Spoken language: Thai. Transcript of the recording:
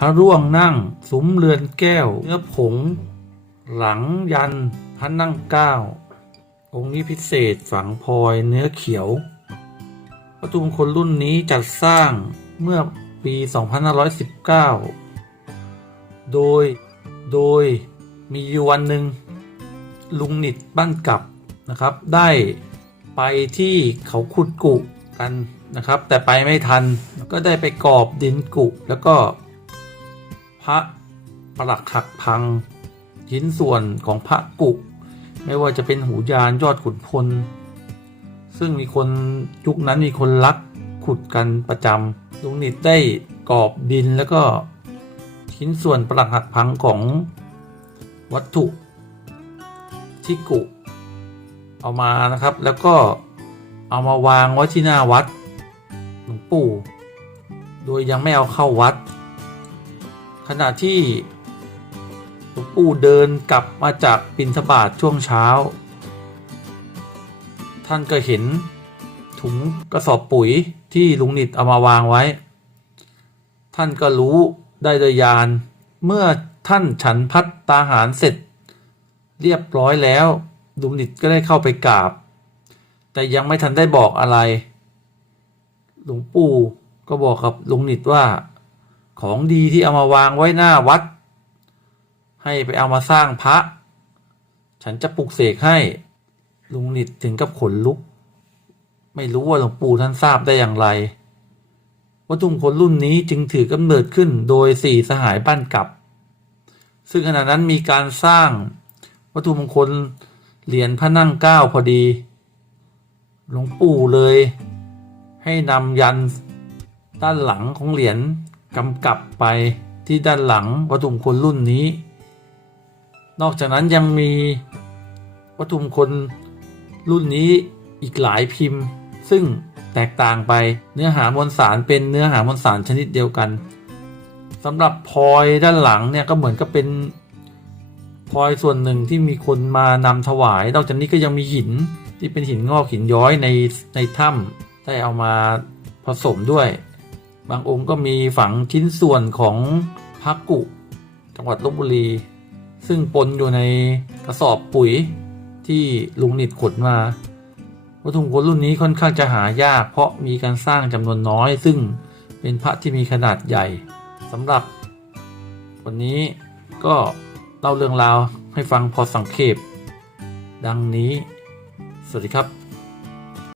พระร่วงนั่งสุมเรือนแก้ว เนื้อผง หลังยันพระนั่งเก้า องค์นี้พิเศษฝังพลอยเนื้อเขียววัตถุมงคลรุ่นนี้จัดสร้างเมื่อปี 2519 โดย โดยมีอยู่วันหนึ่งลุงนิดบ้านกลับนะครับ ได้ไปที่เขาขุดกุกันนะครับ แต่ไปไม่ทันก็ได้ไปกอบดินกุแล้วก็ ระประหลักหักพัง ชิ้นส่วนของพระกุไม่ว่าจะเป็นหูยานยอดขุนพล ซึ่งมีคนยุคนั้นมีคนรักขุดกันประจำลุงนิดได้กอบดินแล้วก็ชิ้นส่วนประหลักหักพังของวัตถุที่กุ เอามานะครับ แล้วก็เอามาวางไว้ที่หน้าวัดหลวงปู่ โดยยังไม่เอาเข้าวัด ขณะที่หลวงปู่เดินกลับมาจากบิณฑบาตช่วงเช้า ท่านก็เห็นถุงกระสอบปุ๋ยที่ลุงนิดเอามาวางไว้ ท่านก็รู้ได้โดยยานเมื่อท่านฉันพัตตาหารเสร็จ เรียบร้อยแล้วลุงนิดก็ได้เข้าไปกราบ แต่ยังไม่ทันได้บอกอะไร หลวงปู่ก็บอกกับลุงนิดว่า ของดีที่เอามาวางไว้หน้าวัด ให้ไปเอามาสร้างพระ ฉันจะปลุกเสกให้ลุงนิดถึงกับขนลุก ไม่รู้ว่าหลวงปู่ท่านทราบได้อย่างไรวัตถุมงคลรุ่นนี้จึงถือกำเนิดขึ้นโดยสี่สหายบ้านกลับ ซึ่งขณะนั้นมีการสร้างวัตถุมงคลเหรียญพระนั่งเก้าพอดี หลวงปู่เลย ให้นำยันด้านหลังของเหรียญ กำกับไปที่ด้านหลังวัตถุมงคลรุ่นนี้ นอกจากนั้นยังมีวัตถุมงคลรุ่นนี้อีกหลายพิมพ์ ซึ่งแตกต่างไปเนื้อหามวลสารเป็นเนื้อหามวลสารชนิดเดียวกันสำหรับพลอยด้านหลังเนี่ยก็เหมือนกับเป็นพลอยส่วนหนึ่งที่มีคนมานำถวาย นอกจากนี้ก็ยังมีหินที่เป็นหินงอกหินย้อยในในถ้ำได้เอามาผสมด้วย บางองค์ก็มีฝังชิ้นส่วนของพักกุ จังหวัดลบบุรี ซึ่งปนอยู่ในกระสอบปุ๋ยที่ลุงนิดขนมา วัตถุมงคลรุ่นนี้ค่อนข้างจะหายาก เพราะมีการสร้างจำนวนน้อย ซึ่งเป็นพระที่มีขนาดใหญ่สำหรับ วันนี้ก็เล่าเรื่องราวให้ฟังพอสังเขปดังนี้ สวัสดีครับ